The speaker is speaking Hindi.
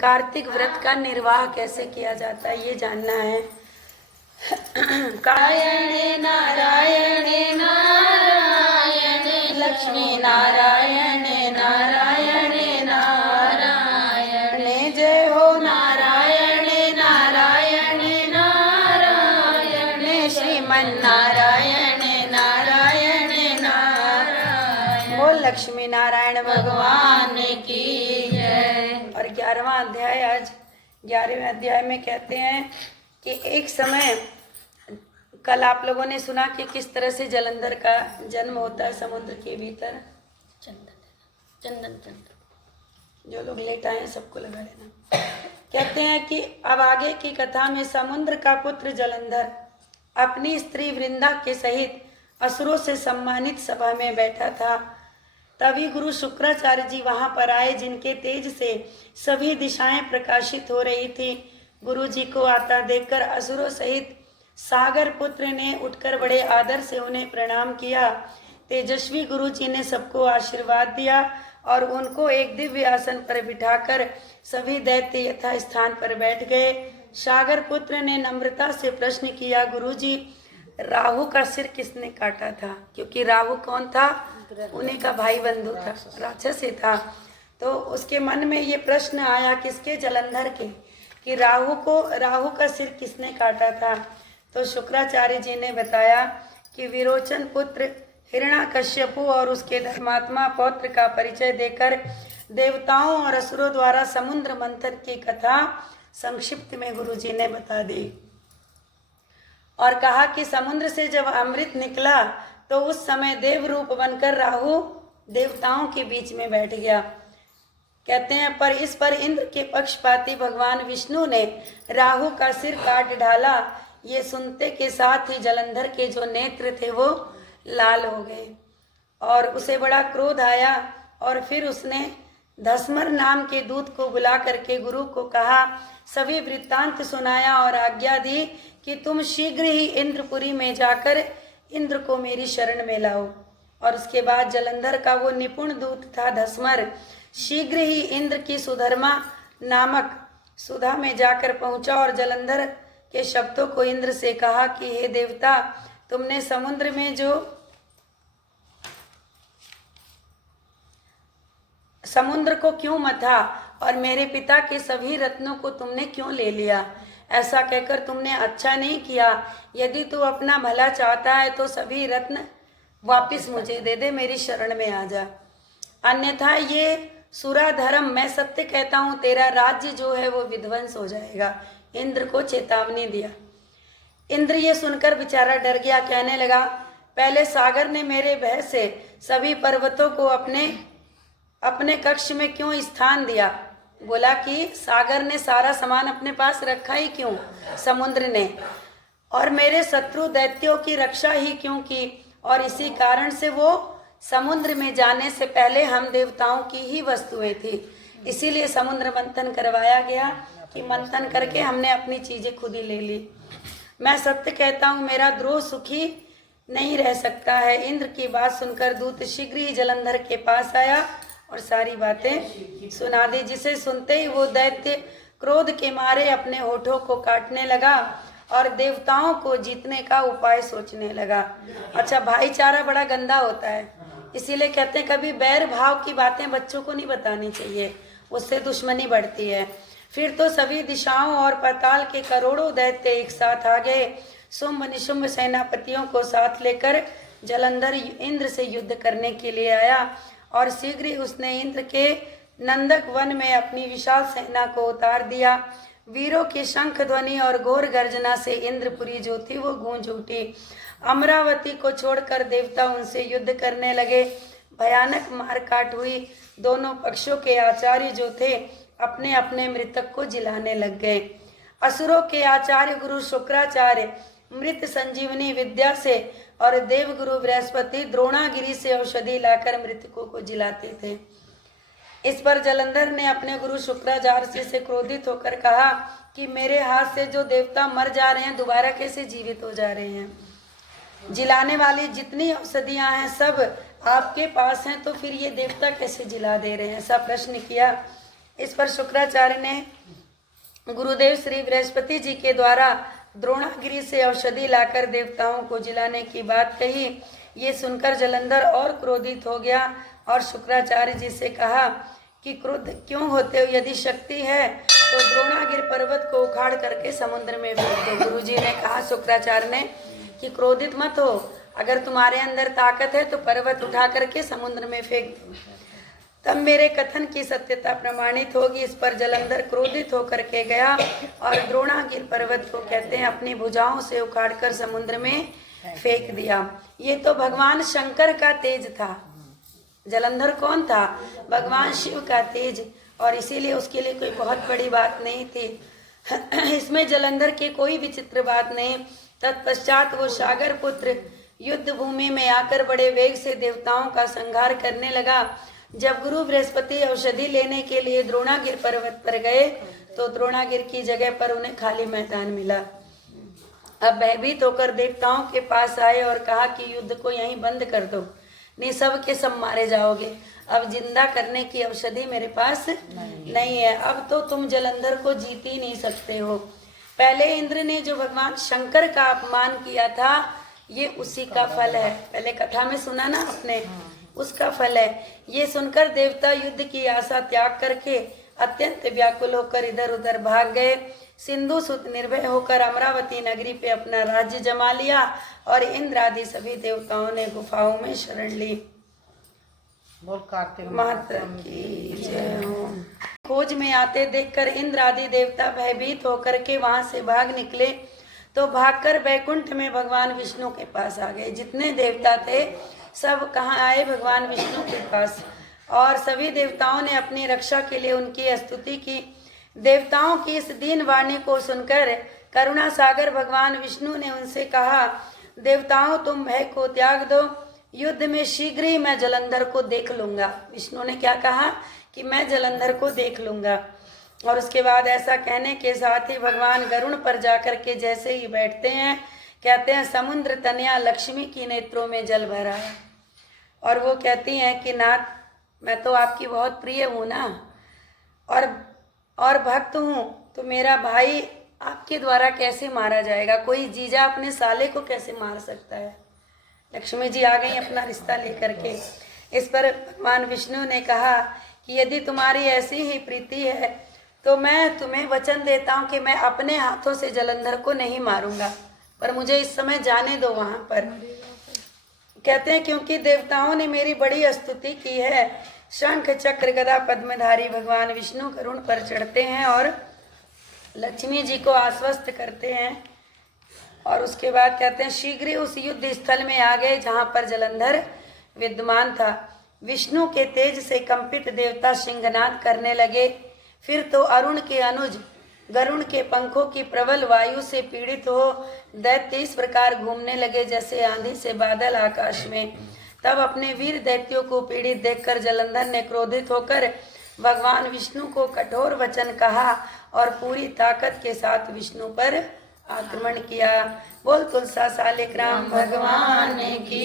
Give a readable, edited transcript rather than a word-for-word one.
कार्तिक व्रत का निर्वाह कैसे किया जाता है ये जानना है। नारायण नारायण नारायण लक्ष्मी नारायण नारायण नारायण जय हो नारायण नारायण नारायण श्रीमन नारायण नारायण नारायण बोल लक्ष्मी नारायण भगवान की जय। और 11वां अध्याय, आज 11वें अध्याय में कहते हैं कि एक समय, कल आप लोगों ने सुना कि किस तरह से जलंधर का जन्म होता है समुद्र के भीतर। चंदन जो लोग लेट आए हैं सबको लगा लेना। कहते हैं कि अब आगे की कथा में समुद्र का पुत्र जलंधर अपनी स्त्री वृंदा के सहित असुरों से सम्मानित सभा में बैठा था। तभी गुरु शुक्राचार्य जी वहां पर आए, जिनके तेज से सभी दिशाएं प्रकाशित हो रही थी। गुरु जी को आता देखकर असुरों सहित सागर पुत्र ने उठकर बड़े आदर से उन्हें प्रणाम किया। तेजस्वी गुरु जी ने सबको आशीर्वाद दिया और उनको एक दिव्य आसन पर बिठाकर सभी दैत्य यथा स्थान पर बैठ गए। सागर पुत्र ने नम्रता से प्रश्न किया, गुरु जी राहु का सिर किसने काटा था? क्योंकि राहु कौन था? उन्हीं का भाई बंधु था, राक्षस ही था। तो उसके मन में ये प्रश्न आया, किसके? जलंधर के, कि राहु का सिर किसने काटा था? तो शुक्राचार्य जी ने बताया कि विरोचन पुत्र हिरण्याकश्यपु और उसके धर्मात्मा पौत्र का परिचय देकर देवताओं और असुरों द्वारा समुद्र मंथन की कथा संक्षिप्त में गुरु जी ने बता दी और कहा कि समुद्र से जब अमृत निकला तो उस समय देव रूप बनकर राहु देवताओं के बीच में बैठ गया। कहते हैं पर इस पर इंद्र के पक्षपाती भगवान विष्णु ने राहु का सिर काट डाला। ये सुनते के साथ ही जलंधर के जो नेत्र थे वो लाल हो गए और उसे बड़ा क्रोध आया और फिर उसने धस्मर नाम के दूत को बुला करके गुरु को कहा, सभी वृत्तांत सुनाया और आज्ञा दी कि तुम शीघ्र ही इंद्रपुरी में जाकर इंद्र को मेरी शरण में लाओ। और उसके बाद जलंधर का वो निपुण दूत था धस्मर शीघ्र ही इंद्र की सुधर्मा नामक सुधा में जाकर पहुंचा और जलंधर के शब्दों को इंद्र से कहा कि हे देवता, तुमने समुद्र में जो समुद्र को क्यों मथा और मेरे पिता के सभी रत्नों को तुमने क्यों ले लिया? ऐसा कहकर तुमने अच्छा नहीं किया। यदि तू अपना भला चाहता है तो सभी रत्न वापिस मुझे दे दे, मेरी शरण में आ जा, अन्यथा ये सुरा धर्म, मैं सत्य कहता हूँ, तेरा राज्य जो है वो विध्वंस हो जाएगा। इंद्र को चेतावनी दिया। इंद्र ये सुनकर बेचारा डर गया, कहने लगा, पहले सागर ने मेरे भय से सभी पर्वतों को अपने कक्ष में क्यों स्थान दिया? बोला कि सागर ने सारा सामान अपने पास रखा ही क्यों? समुद्र ने। और मेरे शत्रु दैत्यों की रक्षा ही क्यों की? और इसी कारण से वो समुद्र में जाने से पहले हम देवताओं की ही वस्तुएं थी, इसीलिए समुद्र मंथन करवाया गया कि मंथन करके हमने अपनी चीजें खुद ही ले ली। मैं सत्य कहता हूँ, मेरा द्रोह सुखी नहीं रह सकता है। इंद्र की बात सुनकर दूत शीघ्र ही जलंधर के पास आया और सारी बातें सुना दी, जिसे सुनते ही वो दैत्य क्रोध के मारे अपने होठों को काटने लगा और देवताओं को जीतने का उपाय सोचने लगा। अच्छा, भाईचारा बड़ा गंदा होता है, इसीलिए कहते हैं कभी बैर भाव की बातें बच्चों को नहीं बतानी चाहिए, उससे दुश्मनी बढ़ती है। फिर तो सभी दिशाओं और पाताल के करोड़ों दैत्य एक साथ आ गए। शुंभ निशुंभ सेनापतियों को साथ लेकर जलंधर इंद्र से युद्ध करने के लिए आया और शीघ्र ही उसने इंद्र के नंदक वन में अपनी विशाल सेना को उतार दिया। वीरों की शंख ध्वनि और घोर गर्जना से इंद्रपुरी जो थी वो गूंज उठी। अमरावती को छोड़कर देवता उनसे युद्ध करने लगे। भयानक मारकाट हुई। दोनों पक्षों के आचार्य जो थे अपने अपने मृतक को जिलाने लग गए। असुरों के आचार्य गुरु शुक्राचार्य मृत संजीवनी विद्या से और देवगुरु बृहस्पति द्रोणागिरी से औषधि लाकर मृतकों को जिलाते थे। इस पर जलंधर ने अपने गुरु शुक्राचार्य से क्रोधित होकर कहा कि मेरे हाथ से जो देवता मर जा रहे हैं दोबारा कैसे जीवित हो जा रहे हैं? जिलाने वाली जितनी औषधियां हैं सब आपके पास हैं, तो फिर ये देवता कैसे जिला दे रहे हैं? ऐसा प्रश्न किया। इस पर शुक्राचार्य ने गुरुदेव श्री बृहस्पति जी के द्वारा द्रोणागिरी से औषधि लाकर देवताओं को जिलाने की बात कही। ये सुनकर जलंधर और क्रोधित हो गया और शुक्राचार्य जी से कहा कि क्रोध क्यों होते हो, यदि शक्ति है तो द्रोणागिर पर्वत को उखाड़ करके समुद्र में फेंक दो। गुरु जी ने कहा शुक्राचार्य ने कि क्रोधित मत हो, अगर तुम्हारे अंदर ताकत है तो पर्वत उठा करके समुद्र में फेंक दो, तब मेरे कथन की सत्यता प्रमाणित होगी। इस पर जलंधर क्रोधित होकर के गया और द्रोणागिर पर्वत को कहते हैं अपनी भुजाओं से उखाड़कर समुद्र में फेंक दिया। ये तो भगवान शंकर का तेज था। जलंधर कौन था? भगवान शिव का तेज, और इसीलिए उसके लिए कोई बहुत बड़ी बात नहीं थी। इसमें जलंधर की कोई विचित्र बात नहीं। तत्पश्चात वो सागर पुत्र युद्ध भूमि में आकर बड़े वेग से देवताओं का संहार करने लगा। जब गुरु बृहस्पति औषधि लेने के लिए द्रोणागिर पर्वत पर गए तो द्रोणागिर की जगह पर उन्हें खाली मैदान मिला। अब भयभीत होकर देवताओं के पास आए और कहा कि युद्ध को यहीं बंद कर दो, नहीं सब के सब मारे जाओगे। अब जिंदा करने की औषधि मेरे पास नहीं है। अब तो तुम जलंधर को जीत ही नहीं सकते हो। पहले इंद्र ने जो भगवान शंकर का अपमान किया था, ये उसी का फल है। पहले कथा में सुना ना आपने, उसका फल है। ये सुनकर देवता युद्ध की आशा त्याग करके अत्यंत व्याकुल होकर इधर उधर भाग गए। सिंधु सुत निर्भय होकर अमरावती नगरी पे अपना राज्य जमा लिया और इंद्र आदि सभी देवताओं ने गुफाओं में शरण ली। माता की जय हो। खोज में आते देखकर इंद्र आदि देवता भयभीत होकर के वहां से भाग निकले तो भागकर बैकुंठ में भगवान विष्णु के पास आ गए। जितने देवता थे सब कहाँ आए? भगवान विष्णु के पास। और सभी देवताओं ने अपनी रक्षा के लिए उनकी स्तुति की। देवताओं की इस दीन वाणी को सुनकर करुणा सागर भगवान विष्णु ने उनसे कहा, देवताओं तुम भय को त्याग दो, युद्ध में शीघ्र ही मैं जलंधर को देख लूंगा। विष्णु ने क्या कहा कि मैं जलंधर को देख लूंगा। और उसके बाद ऐसा कहने के साथ ही भगवान गरुड़ पर जाकर के जैसे ही बैठते हैं, कहते हैं समुद्र तनया लक्ष्मी की नेत्रों में जल भरा है। और वो कहती हैं कि नाथ मैं तो आपकी बहुत प्रिय हूँ ना, और भक्त हूँ, तो मेरा भाई आपके द्वारा कैसे मारा जाएगा? कोई जीजा अपने साले को कैसे मार सकता है? लक्ष्मी जी आ गई अपना रिश्ता लेकर के। इस पर भगवान विष्णु ने कहा कि यदि तुम्हारी ऐसी ही प्रीति है तो मैं तुम्हें वचन देता हूँ कि मैं अपने हाथों से जलंधर को नहीं मारूंगा, पर मुझे इस समय जाने दो वहां पर। कहते हैं क्योंकि देवताओं ने मेरी बड़ी स्तुति की है। शंख चक्र गदा पद्मधारी भगवान विष्णु गरुड़ पर चढ़ते हैं और लक्ष्मी जी को आश्वस्त करते हैं। और उसके बाद कहते हैं शीघ्र ही उस युद्ध स्थल में आ गए जहां पर जलंधर विद्यमान था। विष्णु के तेज से कंपित देवता सिंहनाद करने लगे। फिर तो अरुण के अनुज गरुड़ के पंखों की प्रबल वायु से पीड़ित हो दैत्य इस प्रकार घूमने लगे जैसे आंधी से बादल आकाश में। तब अपने वीर दैत्यों को पीड़ित देखकर जलंधर ने क्रोधित होकर भगवान विष्णु को कठोर वचन कहा और पूरी ताकत के साथ विष्णु पर आक्रमण किया। बोल तुलसा सालिक राम भगवान की।